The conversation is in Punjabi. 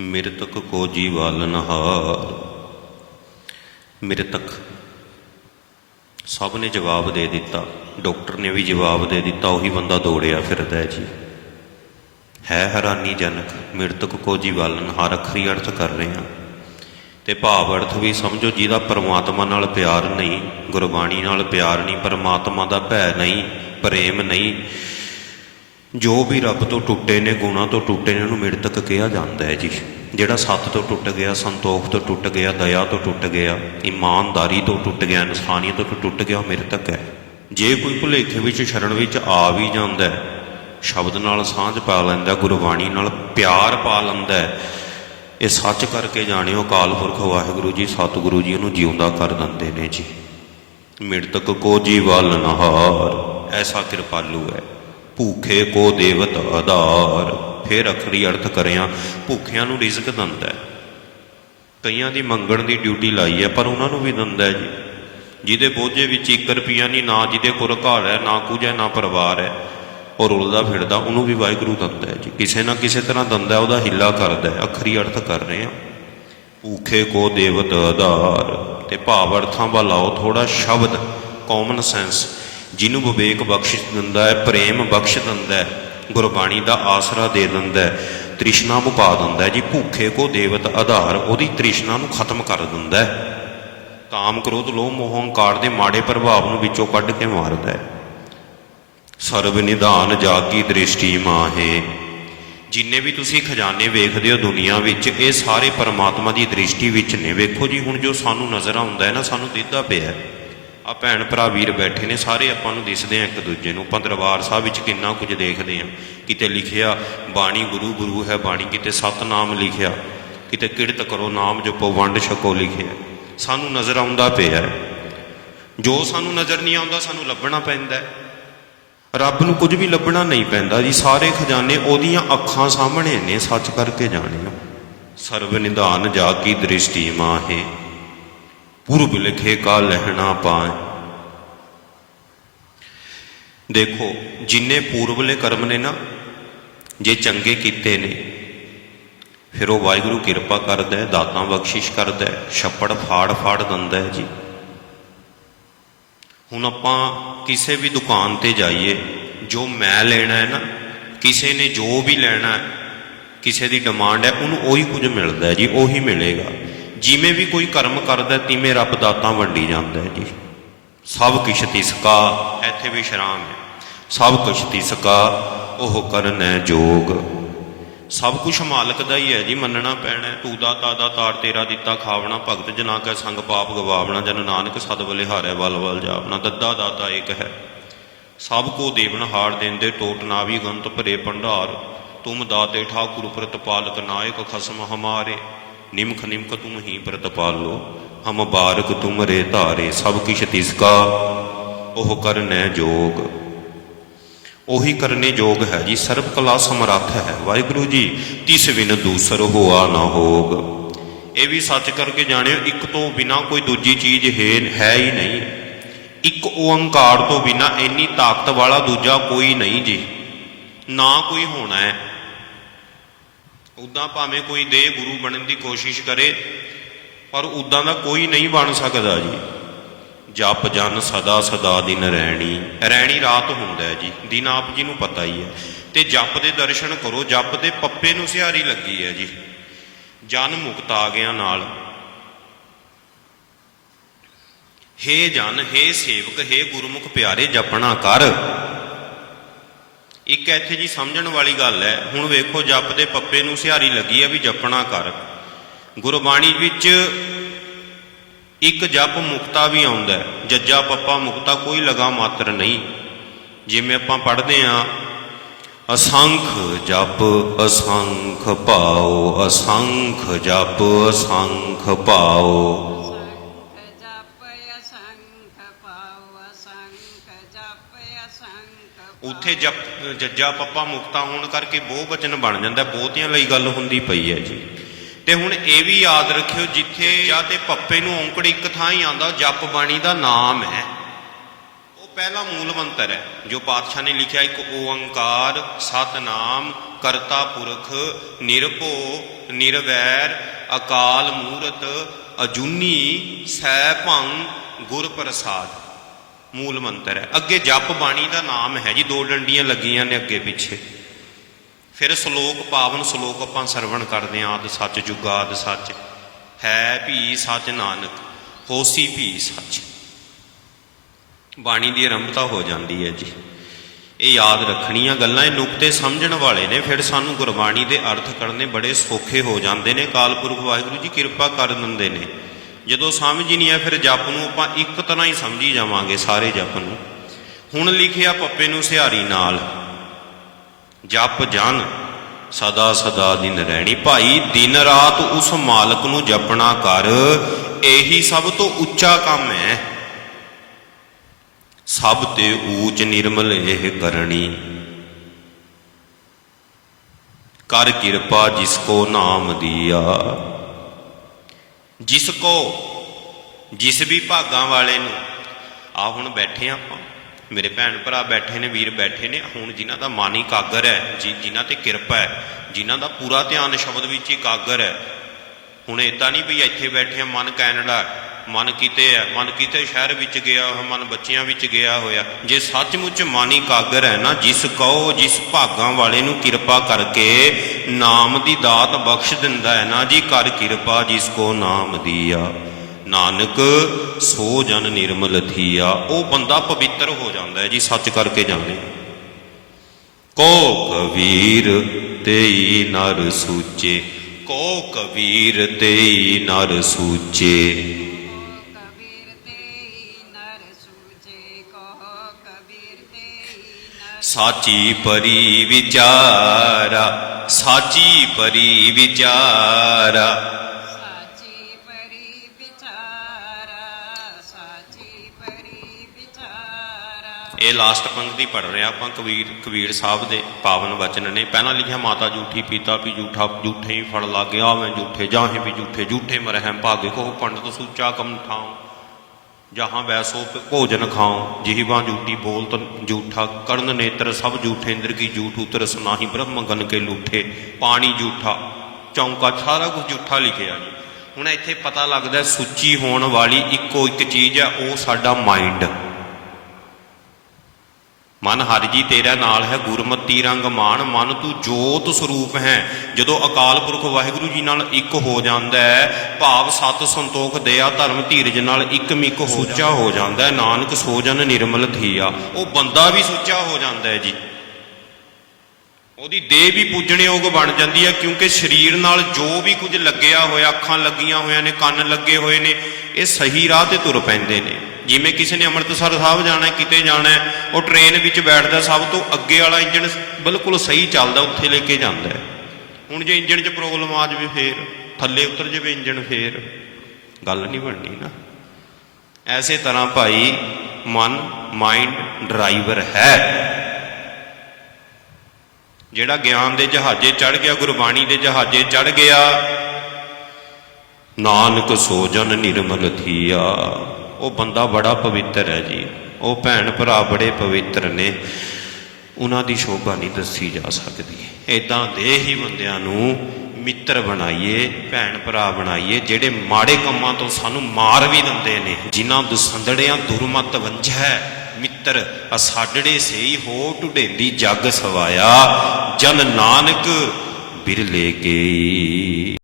ਮ੍ਰਿਤਕ ਕੋ ਜੀਵਾਲਨਹਾਰ ਮ੍ਰਿਤਕ, ਸਭ ਨੇ ਜਵਾਬ ਦੇ ਦਿੱਤਾ। ਡਾਕਟਰ ਨੇ ਵੀ ਜਵਾਬ ਦੇ ਦਿੱਤਾ, ਉਹੀ ਬੰਦਾ ਦੌੜਿਆ ਫਿਰਦਾ ਜੀ। ਹੈ ਹੈਰਾਨੀਜਨਕ ਮ੍ਰਿਤਕ ਕੋ ਜੀਵਾਲਨਹਾਰ ਅਖਰੀ ਅਰਥ ਕਰ ਰਹੇ ਹਾਂ। ਤੇ ਭਾਵ ਅਰਥ ਵੀ ਸਮਝੋ, ਜਿਹਦਾ ਪਰਮਾਤਮਾ ਨਾਲ ਪਿਆਰ ਨਹੀਂ, ਗੁਰਬਾਣੀ ਨਾਲ ਪਿਆਰ ਨਹੀਂ, ਪਰਮਾਤਮਾ ਦਾ ਭੈ ਨਹੀਂ, ਪ੍ਰੇਮ ਨਹੀਂ ਜੋ ਵੀ ਰੱਬ ਤੋਂ ਟੁੱਟੇ ਨੇ, ਗੁਣਾ ਤੋਂ ਟੁੱਟੇ ਨੇ, ਉਹਨੂੰ ਮ੍ਰਿਤਕ ਕਿਹਾ ਜਾਂਦਾ ਹੈ ਜੀ। ਜਿਹੜਾ ਸੱਤ ਤੋਂ ਟੁੱਟ ਗਿਆ, ਸੰਤੋਖ ਤੋਂ ਟੁੱਟ ਗਿਆ, ਦਇਆ ਤੋਂ ਟੁੱਟ ਗਿਆ, ਇਮਾਨਦਾਰੀ ਤੋਂ ਟੁੱਟ ਗਿਆ, ਇਨਸਾਨੀਅਤ ਤੋਂ ਟੁੱਟ ਗਿਆ, ਉਹ ਮ੍ਰਿਤਕ ਹੈ। ਜੇ ਕੋਈ ਭੁਲੇਖੇ ਵਿੱਚ, ਸ਼ਰਨ ਵਿੱਚ ਆ ਵੀ ਜਾਂਦਾ ਹੈ, ਸ਼ਬਦ ਨਾਲ ਸਾਂਝ ਪਾ ਲੈਂਦਾ, ਗੁਰਬਾਣੀ ਨਾਲ ਪਿਆਰ ਪਾ ਲੈਂਦਾ ਇਹ ਸੱਚ ਕਰਕੇ ਜਾਣਿਓ ਕਾਲ ਪੁਰਖ ਵਾਹਿਗੁਰੂ ਜੀ, ਸਤਿਗੁਰੂ ਜੀ ਉਹਨੂੰ ਜਿਉਂਦਾ ਕਰ ਦਿੰਦੇ ਨੇ ਜੀ। ਮ੍ਰਿਤਕ ਕੋ ਜੀਵਲ ਨਹਾਰ, ਐਸਾ ਕਿਰਪਾਲੂ ਹੈ। ਭੂਖੇ ਕੋ ਦੇਵਤ ਆਧਾਰ। ਫਿਰ ਅਖਰੀ ਅਰਥ ਕਰਿਆ, ਭੁੱਖਿਆਂ ਨੂੰ ਰਿਜ਼ਕ ਦਿੰਦਾ ਹੈ। ਕਈਆਂ ਦੀ ਮੰਗਣ ਦੀ ਡਿਊਟੀ ਲਾਈ ਹੈ, ਪਰ ਉਹਨਾਂ ਨੂੰ ਵੀ ਦਿੰਦਾ ਹੈ ਜੀ। ਜਿਹਦੇ ਬੋਝੇ ਵਿੱਚ 1 ਰੁਪਿਆ ਨਹੀਂ, ਨਾ ਜਿਹਦੇ ਕੋਲ ਘਰ ਹੈ, ਨਾ ਕੁਝ ਹੈ, ਨਾ ਪਰਿਵਾਰ ਹੈ, ਉਹ ਰੁਲਦਾ ਫਿਰਦਾ, ਉਹਨੂੰ ਵੀ ਵਾਹਿਗੁਰੂ ਦਿੰਦਾ ਹੈ ਜੀ। ਕਿਸੇ ਨਾ ਕਿਸੇ ਤਰ੍ਹਾਂ ਦਿੰਦਾ ਉਹਦਾ ਹਿੱਲਾ ਕਰਦਾ ਹੈ। ਅਖਰੀ ਅਰਥ ਕਰ ਰਹੇ ਹਾਂ। ਭੂਖੇ ਕੋ ਦੇਵਤ ਆਧਾਰ। ਤੇ ਭਾਵ ਅਰਥਾਂ ਵੱਲ ਆਓ ਥੋੜਾ ਸ਼ਬਦ ਕਾਮਨ ਸੈਂਸ ਜਿਹਨੂੰ ਵਿਵੇਕ ਬਖਸ਼ ਦਿੰਦਾ ਹੈ, ਪ੍ਰੇਮ ਬਖਸ਼ ਦਿੰਦਾ ਹੈ, ਗੁਰਬਾਣੀ ਦਾ ਆਸਰਾ ਦੇ ਦਿੰਦਾ ਹੈ, ਤ੍ਰਿਸ਼ਨਾ ਮੁਕਾ ਦਿੰਦਾ ਹੈ, ਜੀ ਭੁੱਖੇ ਕੋ ਦੇਵਤ ਆਧਾਰ, ਉਹਦੀ ਤ੍ਰਿਸ਼ਨਾ ਨੂੰ ਖਤਮ ਕਰ ਦਿੰਦਾ ਹੈ। ਕਾਮ ਕ੍ਰੋਧ, ਲੋਭ, ਮੋਹ, ਹੰਕਾਰ ਦੇ ਮਾੜੇ ਪ੍ਰਭਾਵ ਨੂੰ ਵਿੱਚੋਂ ਕੱਢ ਕੇ ਮਾਰਦਾ ਹੈ। ਸਰਬ ਨਿਧਾਨ ਜਾਗੀ ਦ੍ਰਿਸ਼ਟੀ ਮਾਹੇ। ਜਿੰਨੇ ਵੀ ਤੁਸੀਂ ਖਜ਼ਾਨੇ ਵੇਖਦੇ ਹੋ ਦੁਨੀਆ ਵਿੱਚ, ਇਹ ਸਾਰੇ ਪਰਮਾਤਮਾ ਦੀ ਦ੍ਰਿਸ਼ਟੀ ਵਿੱਚ ਨੇ। ਵੇਖੋ ਜੀ, ਹੁਣ ਜੋ ਸਾਨੂੰ ਨਜ਼ਰ ਆਉਂਦਾ ਹੈ ਨਾ, ਸਾਨੂੰ ਦਿਖਦਾ ਪਿਆ ਆ ਭੈਣ ਭਰਾ ਵੀਰ ਬੈਠੇ ਨੇ, ਸਾਰੇ ਆਪਾਂ ਨੂੰ ਦਿਸਦੇ ਆ ਇੱਕ ਦੂਜੇ ਨੂੰ। ਆਪਾਂ ਦਰਬਾਰ ਸਾਹਿਬ ਵਿੱਚ ਕਿੰਨਾ ਕੁਝ ਦੇਖਦੇ ਆ। ਕਿਤੇ ਲਿਖਿਆ, ਬਾਣੀ ਗੁਰੂ ਗੁਰੂ ਹੈ, ਬਾਣੀ ਕਿਤੇ ਸਤਨਾਮ ਲਿਖਿਆ। ਕਿਤੇ ਕਿਰਤ ਕਰੋ, ਨਾਮ ਜਪੋ, ਵੰਡ ਛਕੋ ਲਿਖਿਆ। ਸਾਨੂੰ ਨਜ਼ਰ ਆਉਂਦਾ ਪਿਆ ਜੋ ਸਾਨੂੰ ਨਜ਼ਰ ਨਹੀਂ ਆਉਂਦਾ, ਸਾਨੂੰ ਲੱਭਣਾ ਪੈਂਦਾ ਰੱਬ ਨੂੰ ਕੁਝ ਵੀ ਲੱਭਣਾ ਨਹੀਂ ਪੈਂਦਾ ਜੀ। ਸਾਰੇ ਖਜ਼ਾਨੇ ਉਹਦੀਆਂ ਅੱਖਾਂ ਸਾਹਮਣੇ ਨੇ। ਸੱਚ ਕਰਕੇ ਜਾਣਿਓ। ਸਰਬ ਨਿਧਾਨ ਜਾ ਕੀ ਦ੍ਰਿਸ਼ਟੀ ਮਾਹੇ। ਪੂਰਬ ਲਿਖੇ ਕਾ ਲਹਿਣਾ ਪਾਏ। ਦੇਖੋ, ਜਿੰਨੇ ਪੂਰਵਲੇ ਕਰਮ ਨੇ ਨਾ, ਜੇ ਚੰਗੇ ਕੀਤੇ ਨੇ, ਫਿਰ ਉਹ ਵਾਹਿਗੁਰੂ ਕਿਰਪਾ ਕਰਦਾ ਹੈ ਦਾਤਾਂ ਬਖਸ਼ਿਸ਼ ਕਰਦਾ ਹੈ ਛੱਪੜ ਫਾੜ ਫਾੜ ਦਿੰਦਾ ਹੈ ਜੀ। ਹੁਣ ਆਪਾਂ ਕਿਸੇ ਵੀ ਦੁਕਾਨ ਤੇ ਜਾਈਏ, ਜੋ ਮੈਂ ਲੈਣਾ ਹੈ ਨਾ, ਕਿਸੇ ਨੇ ਜੋ ਵੀ ਲੈਣਾ ਹੈ, ਕਿਸੇ ਦੀ ਡਿਮਾਂਡ ਹੈ, ਉਹਨੂੰ ਉਹੀ ਕੁਝ ਮਿਲਦਾ ਹੈ ਜੀ, ਉਹੀ ਮਿਲੇਗਾ। ਜਿਵੇਂ ਵੀ ਕੋਈ ਕਰਮ ਕਰਦਾ ਹੈ, ਤਿਵੇਂ ਰੱਬ ਦਾਤਾਂ ਵੰਡੀ ਜਾਂਦਾ ਹੈ ਜੀ। ਸਭ ਕਿਛ ਤਿਸਕਾ ਇੱਥੇ ਵਿਸ਼ਰਾਮ ਹੈ। ਸਭ ਕੁਛ ਤਿਸਕਾ ਉਹ ਕਰਨੈ ਜੋਗ। ਸਭ ਕੁਝ ਮਾਲਕ ਦਾ ਹੀ ਹੈ ਜੀ ਮੰਨਣਾ ਪੈਣਾ ਹੈ। ਤੂੰ ਦਾ ਤਾਦਾ ਤਾਰ ਤੇਰਾ ਦਿੱਤਾ ਖਾਵਣਾ ਭਗਤ ਜਨਾ ਕੈ ਸੰਗ ਪਾਪ ਗਵਾਵਣਾ ਜਨ ਨਾਨਕ ਸਦ ਬਲਿਹਾਰੈ ਵਲ ਵਲ ਜਾਵਣਾ ਦੱਦਾ ਦਾਤਾ ਏਕ ਹੈ। ਸਭ ਕੋ ਦੇਵਨ ਹਾਰ ਦੇਂਦੇ ਟੋਟ ਨਾਵੀ ਗੰਤ ਭਰੇ ਭੰਡਾਰ। ਤੁਮ ਦਾਤੇ ਠਾਕੁਰ ਪ੍ਰਤਪਾਲਕ ਨਾਇਕ ਖਸਮ ਹਮਾਰੇ। ਨਿਮਖ ਨਿਮਖ ਤੁਮ ਹੀ ਪ੍ਰਤਪਾਲੋ ਹਮ ਬਾਰਕ ਤੁਮਰੇ ਧਾਰੇ, ਸਭ ਕਿਛ ਤਿਸਕਾ, ਉਹ ਕਰਨੈ ਜੋਗ। ਉਹੀ ਕਰਨੇ ਯੋਗ ਹੈ ਜੀ, ਸਰਬ ਕਲਾ ਸਮਰੱਥ ਹੈ। ਵਾਹਿਗੁਰੂ ਜੀ, ਤਿਸ ਬਿਨ ਦੂਸਰ ਹੋਆ ਨਾ ਹੋਗ। ਇਹ ਵੀ ਸੱਚ ਕਰਕੇ ਜਾਣਿਓ, ਇੱਕ ਤੋਂ ਬਿਨਾ ਕੋਈ ਦੂਜੀ ਚੀਜ਼ ਹੈ ਹੈ ਹੀ ਨਹੀਂ। ਇੱਕ ਓੰਕਾਰ ਤੋਂ ਬਿਨਾ ਇੰਨੀ ਤਾਕਤ ਵਾਲਾ ਦੂਜਾ ਕੋਈ ਨਹੀਂ ਜੀ। ਨਾ ਕੋਈ ਹੋਣਾ ਹੈ। ਉਦਾਂ ਭਾਵੇਂ ਕੋਈ ਦੇ ਗੁਰੂ ਬਣਨ ਦੀ ਕੋਸ਼ਿਸ਼ ਕਰੇ, ਪਰ ਉਦਾਂ ਦਾ ਕੋਈ ਨਹੀਂ ਬਣ ਸਕਦਾ ਜੀ। ਜਪ ਜਨ ਸਦਾ ਸਦਾ ਦਿਨ ਰਹਿਣੀ ਰਹਿਣੀ ਰਾਤ ਹੁੰਦਾ ਜੀ, ਦਿਨ ਆਪ ਜੀ ਨੂੰ ਪਤਾ ਹੀ ਹੈ। ਤੇ ਜਪ ਦੇ ਦਰਸ਼ਨ ਕਰੋ, ਜਪ ਦੇ ਪੱਪੇ ਨੂੰ ਸਿਹਾਰੀ ਲੱਗੀ ਹੈ ਜੀ। ਜਨ ਮੁਕਤ ਆ ਗਿਆ ਨਾਲ। ਹੇ ਜਨ, ਹੇ ਸੇਵਕ, ਹੇ ਗੁਰਮੁਖ ਪਿਆਰੇ, ਜਪਣਾ ਕਰ। ਇੱਕ ਇੱਥੇ ਜੀ ਸਮਝਣ ਵਾਲੀ ਗੱਲ ਹੈ ਹੁਣ ਵੇਖੋ ਜਪ ਦੇ ਪੱਪੇ ਨੂੰ ਸਿਹਾਰੀ ਲੱਗੀ ਹੈ ਵੀ ਜਪਣਾ ਕਰ। ਗੁਰਬਾਣੀ ਵਿੱਚ ਇੱਕ ਜਪ ਮੁਕਤਾ ਵੀ ਆਉਂਦਾ ਹੈ। ਜੱਜਾ ਪੱਪਾ ਮੁਕਤਾ ਕੋਈ ਲਗਾ ਮਾਤਰ ਨਹੀਂ। ਜਿਵੇਂ ਆਪਾਂ ਪੜ੍ਹਦੇ ਆ ਅਸੰਖ ਜਪ ਅਸੰਖ ਪਾਓ ਅਸੰਖ ਜਪ ਅਸੰਖ ਪਾਓ ਉੱਥੇ ਜਪ ਜੱਜਾ ਪੱਪਾ ਮੁਕਤਾ ਹੋਣ ਕਰਕੇ ਬਹੁਵਚਨ ਬਣ ਜਾਂਦਾ, ਬਹੁਤਿਆਂ ਲਈ ਗੱਲ ਹੁੰਦੀ ਪਈ ਹੈ ਜੀ। ਤੇ ਹੁਣ ਇਹ ਵੀ ਯਾਦ ਰੱਖਿਓ, ਜਿੱਥੇ ਜਾਂ ਤੇ ਪੱਪੇ ਨੂੰ ਔਂਕੜ ਇੱਕ ਥਾਂ ਹੀ ਆਂਦਾ ਜਪ ਬਾਣੀ ਦਾ ਨਾਮ ਹੈ। ਉਹ ਪਹਿਲਾ ਮੂਲ ਮੰਤਰ ਹੈ, ਜੋ ਪਾਤਸ਼ਾਹ ਨੇ ਲਿਖਿਆ, ਇੱਕ ਓੰਕਾਰ, ਸਤਨਾਮ, ਕਰਤਾ ਪੁਰਖ, ਨਿਰਭਉ, ਨਿਰਵੈਰ, ਅਕਾਲ ਮੂਰਤ, ਅਜੂਨੀ ਸੈ ਭੰ ਗੁਰ ਪ੍ਰਸਾਦ ਮੂਲ ਮੰਤਰ ਹੈ। ਅੱਗੇ ਜਪ ਬਾਣੀ ਦਾ ਨਾਮ ਹੈ ਜੀ, ਦੋ ਡੰਡੀਆਂ ਲੱਗੀਆਂ ਨੇ ਅੱਗੇ ਪਿੱਛੇ। ਫਿਰ ਸ਼ਲੋਕ, ਪਾਵਨ ਸ਼ਲੋਕ ਆਪਾਂ ਸਰਵਣ ਕਰਦੇ ਆਂ ਆਦ ਸੱਚ ਜੁਗਾਦ ਸੱਚ। ਹੈ ਭੀ ਸੱਚ ਨਾਨਕ ਹੋਸੀ ਭੀ ਸੱਚ। ਬਾਣੀ ਦੀ ਆਰੰਭਤਾ ਹੋ ਜਾਂਦੀ ਹੈ ਜੀ। ਇਹ ਯਾਦ ਰੱਖਣੀਆਂ ਗੱਲਾਂ, ਇਹ ਨੁਕਤੇ ਸਮਝਣ ਵਾਲੇ ਨੇ। ਫਿਰ ਸਾਨੂੰ ਗੁਰਬਾਣੀ ਦੇ ਅਰਥ ਕਰਨੇ ਬੜੇ ਸੌਖੇ ਹੋ ਜਾਂਦੇ ਨੇ। ਕਾਲਪੁਰਖ ਵਾਹਿਗੁਰੂ ਜੀ ਕਿਰਪਾ ਕਰ ਦਿੰਦੇ ਨੇ। ਜਦੋਂ ਸਮਝ ਹੀ ਨਹੀਂ ਆ ਫਿਰ ਜਪ ਨੂੰ ਆਪਾਂ ਇੱਕ ਤਰ੍ਹਾਂ ਹੀ ਸਮਝੀ ਜਾਵਾਂਗੇ ਸਾਰੇ ਜਪ ਨੂੰ। ਹੁਣ ਲਿਖਿਆ ਪੱਪੇ ਨੂੰ ਸਿਹਾਰੀ ਨਾਲ, ਜਪ ਜਨ ਸਦਾ ਸਦਾ ਦਿਨ ਰਹਿਣੀ। ਭਾਈ, ਦਿਨ ਰਾਤ ਉਸ ਮਾਲਕ ਨੂੰ ਜਪਣਾ ਕਰ, ਇਹੀ ਸਭ ਤੋਂ ਉੱਚਾ ਕੰਮ ਹੈ। ਸਭ ਤੇ ਊਚ ਨਿਰਮਲ ਇਹ ਕਰਨੀ ਕਰ ਕਿਰਪਾ ਜਿਸ ਕੋ ਨਾਮ ਦਿਆ। ਜਿਸ ਕੋ, ਜਿਸ ਵੀ ਭਾਗਾਂ ਵਾਲੇ ਨੂੰ ਆ ਹੁਣ ਬੈਠੇ ਆਪਾਂ। ਮੇਰੇ ਭੈਣ ਭਰਾ ਬੈਠੇ ਨੇ, ਵੀਰ ਬੈਠੇ ਨੇ, ਹੁਣ ਜਿਨ੍ਹਾਂ ਦਾ ਮਨ ਕਾਗਰ ਹੈ, ਜੀ, ਜਿਨ੍ਹਾਂ ਤੇ ਕਿਰਪਾ ਹੈ, ਜਿਨ੍ਹਾਂ ਦਾ ਪੂਰਾ ਧਿਆਨ ਸ਼ਬਦ ਵਿੱਚ ਇਕਾਗਰ ਹੈ। ਹੁਣ ਇਦਾਂ ਨਹੀਂ ਵੀ ਇੱਥੇ ਬੈਠੇ ਆ, ਮਨ ਕੈਨੇਡਾ ਮਨ ਕਿਤੇ ਹੈ, ਮਨ ਕਿਤੇ ਸ਼ਹਿਰ ਵਿੱਚ ਗਿਆ ਹੋਇਆ, ਮਨ ਬੱਚਿਆਂ ਵਿੱਚ ਗਿਆ ਹੋਇਆ। ਜੇ ਸੱਚਮੁੱਚ ਮਨ ਕਾਗਰ ਹੈ ਨਾ, ਜਿਸ ਕਹੋ, ਜਿਸ ਭਾਗਾਂ ਵਾਲੇ ਨੂੰ ਕਿਰਪਾ ਕਰਕੇ ਨਾਮ ਦੀ ਦਾਤ ਬਖਸ਼ ਦਿੰਦਾ ਹੈ ਨਾ ਜੀ, ਕਰ ਕਿਰਪਾ ਜਿਸ ਕੋ ਨਾਮ ਦੀਆ। ਨਾਨਕ, ਸੋ ਜਨ ਨਿਰਮਲ ਥੀਆ। ਉਹ ਬੰਦਾ ਪਵਿੱਤਰ ਹੋ ਜਾਂਦਾ ਹੈ ਜੀ, ਸੱਚ ਕਰਕੇ ਜਾਣੇ। ਕੋ ਕਬੀਰ ਤੇਈ ਨਰ ਸੂਚੇ, ਕੋ ਕਬੀਰ ਤੇਈ ਨਰ ਸੂਚੇ। ਸਾਚੀ ਪਰੀ ਵਿਚਾਰਾ ਸਾਚੀ ਪਰੀ ਵਿਚਾਰਾ। ਸਾਚੀ ਪਰੀ ਵਿਚਾਰਾ ਸਾਚੀ ਪਰੀ ਵਿਚਾਰਾ। ਇਹ ਲਾਸਟ ਪੰਕਤੀ ਪੜ ਰਹੇ ਆਪਾਂ ਕਬੀਰ ਕਬੀਰ ਸਾਹਿਬ ਦੇ ਪਾਵਨ ਵਚਨ ਨੇ। ਪਹਿਲਾਂ ਲਿਖਿਆ ਮਾਤਾ ਝੂਠੀ ਪੀਤਾ ਵੀ ਝੂਠਾ ਝੂਠੇ ਹੀ ਫੜ ਲਾ ਗਿਆ ਮੈਂ ਝੂਠੇ ਜਾਹੇ ਵੀ ਝੂਠੇ ਝੂਠੇ ਮਰਹਿਮ ਭਾਗੇ। ਕੋ ਪੰਡਤ ਸੂਚਾ ਕਮ ਠਾਉ ਜਹਾਂ ਵੈਸੋ ਭ- ਭੋਜਨ ਖਾਉ ਜਿਹਵਾ ਝੂਠੀ ਬੋਲਤ ਝੂਠਾ ਕਰਨ ਨੇਤਰ ਸਭ ਝੂਠੇ ਇੰਦਰ ਕੀ ਝੂਠ ਉਤਰ ਸੁਨਾਹੀ ਬ੍ਰਹਮ ਗਨ ਕੇ ਲੂਠੇ, ਪਾਣੀ ਝੂਠਾ ਚੌਂਕਾ ਸਾਰਾ ਕੁਝ ਝੂਠਾ ਲਿਖਿਆ ਜੀ। ਹੁਣ ਇੱਥੇ ਪਤਾ ਲੱਗਦਾ ਸੂਚੀ ਹੋਣ ਵਾਲੀ ਇੱਕੋ ਇੱਕ ਚੀਜ਼ ਹੈ, ਉਹ ਸਾਡਾ ਮਾਈਂਡ ਮਨ ਹਰਿ ਜੀ ਤੇਰਾ ਨਾਲ ਹੈ, ਗੁਰਮਤੀ ਰੰਗ ਮਾਨ ਮਨ ਤੂੰ ਜੋਤ ਸਰੂਪ ਹੈ। ਜਦੋਂ ਅਕਾਲ ਪੁਰਖ ਵਾਹਿਗੁਰੂ ਜੀ ਨਾਲ ਇੱਕ ਹੋ ਜਾਂਦਾ ਹੈ, ਭਾਵ ਸਤ ਸੰਤੋਖ ਦਇਆ ਧਰਮ ਧੀਰਜ ਨਾਲ ਇੱਕ ਮਿੱਕ ਸੁੱਚਾ ਹੋ ਜਾਂਦਾ ਹੈ। ਨਾਨਕ ਸੋਜਨ ਨਿਰਮਲ ਥੀਆ ਉਹ ਬੰਦਾ ਵੀ ਸੁੱਚਾ ਹੋ ਜਾਂਦਾ ਹੈ ਜੀ। ਉਹਦੀ ਦੇਹ ਵੀ ਪੂਜਣਯੋਗ ਬਣ ਜਾਂਦੀ ਹੈ, ਕਿਉਂਕਿ ਸਰੀਰ ਨਾਲ ਜੋ ਵੀ ਕੁਝ ਲੱਗਿਆ ਹੋਇਆ, ਅੱਖਾਂ ਲੱਗੀਆਂ ਹੋਈਆਂ ਨੇ, ਕੰਨ ਲੱਗੇ ਹੋਏ ਨੇ, ਇਹ ਸਹੀ ਰਾਹ ਤੇ ਤੁਰ ਪੈਂਦੇ ਨੇ। ਜਿਵੇਂ ਕਿਸੇ ਨੇ ਅੰਮ੍ਰਿਤਸਰ ਸਾਹਿਬ ਜਾਣਾ ਕਿਤੇ ਜਾਣਾ ਉਹ ਟ੍ਰੇਨ ਵਿੱਚ ਬੈਠਦਾ, ਸਭ ਤੋਂ ਅੱਗੇ ਵਾਲਾ ਇੰਜਣ ਬਿਲਕੁਲ ਸਹੀ ਚੱਲਦਾ, ਉੱਥੇ ਲੈ ਕੇ ਜਾਂਦਾ ਹੁਣ ਜੇ ਇੰਜਣ 'ਚ ਪ੍ਰੋਬਲਮ ਆ ਜਾਵੇ ਫੇਰ, ਥੱਲੇ ਉਤਰ ਜਾਵੇ ਇੰਜਣ ਫੇਰ, ਗੱਲ ਨਹੀਂ ਬਣਨੀ ਨਾ। ਐਸੇ ਤਰ੍ਹਾਂ ਭਾਈ, ਮਨ ਮਾਈਂਡ ਡਰਾਈਵਰ ਹੈ। ਜਿਹੜਾ ਗਿਆਨ ਦੇ ਜਹਾਜ਼ੇ ਚੜ ਗਿਆ, ਗੁਰਬਾਣੀ ਦੇ ਜਹਾਜ਼ੇ ਚੜ ਗਿਆ, ਨਾਨਕ ਸੋਜਨ ਨਿਰਮਲ ਥੀਆ। ਉਹ ਬੰਦਾ ਬੜਾ ਪਵਿੱਤਰ ਹੈ ਜੀ। ਉਹ ਭੈਣ ਭਰਾ ਬੜੇ ਪਵਿੱਤਰ ਨੇ। ਉਹਨਾਂ ਦੀ ਸ਼ੋਭਾ ਨਹੀਂ ਦੱਸੀ ਜਾ ਸਕਦੀ। ਇਦਾਂ ਦੇ ਹੀ ਬੰਦਿਆਂ ਨੂੰ ਮਿੱਤਰ ਬਣਾਈਏ, ਭੈਣ ਭਰਾ ਬਣਾਈਏ, ਜਿਹੜੇ ਮਾੜੇ ਕੰਮਾਂ ਤੋਂ ਸਾਨੂੰ ਮਾਰ ਵੀ ਦਿੰਦੇ ਨੇ। ਜਿਨ੍ਹਾਂ ਦੁਸੰਦੜਿਆਂ ਦੁਰਮਤ ਵੰਝੈ, ਮਿੱਤਰ ਅਸਾਡੜੇ ਸੇਈ ਹੋ ਢੁਡੇਂਦੀ ਜੱਗ ਸਵਾਇਆ, ਜਨ ਨਾਨਕ ਬਿਰਲੇ ਗਈ।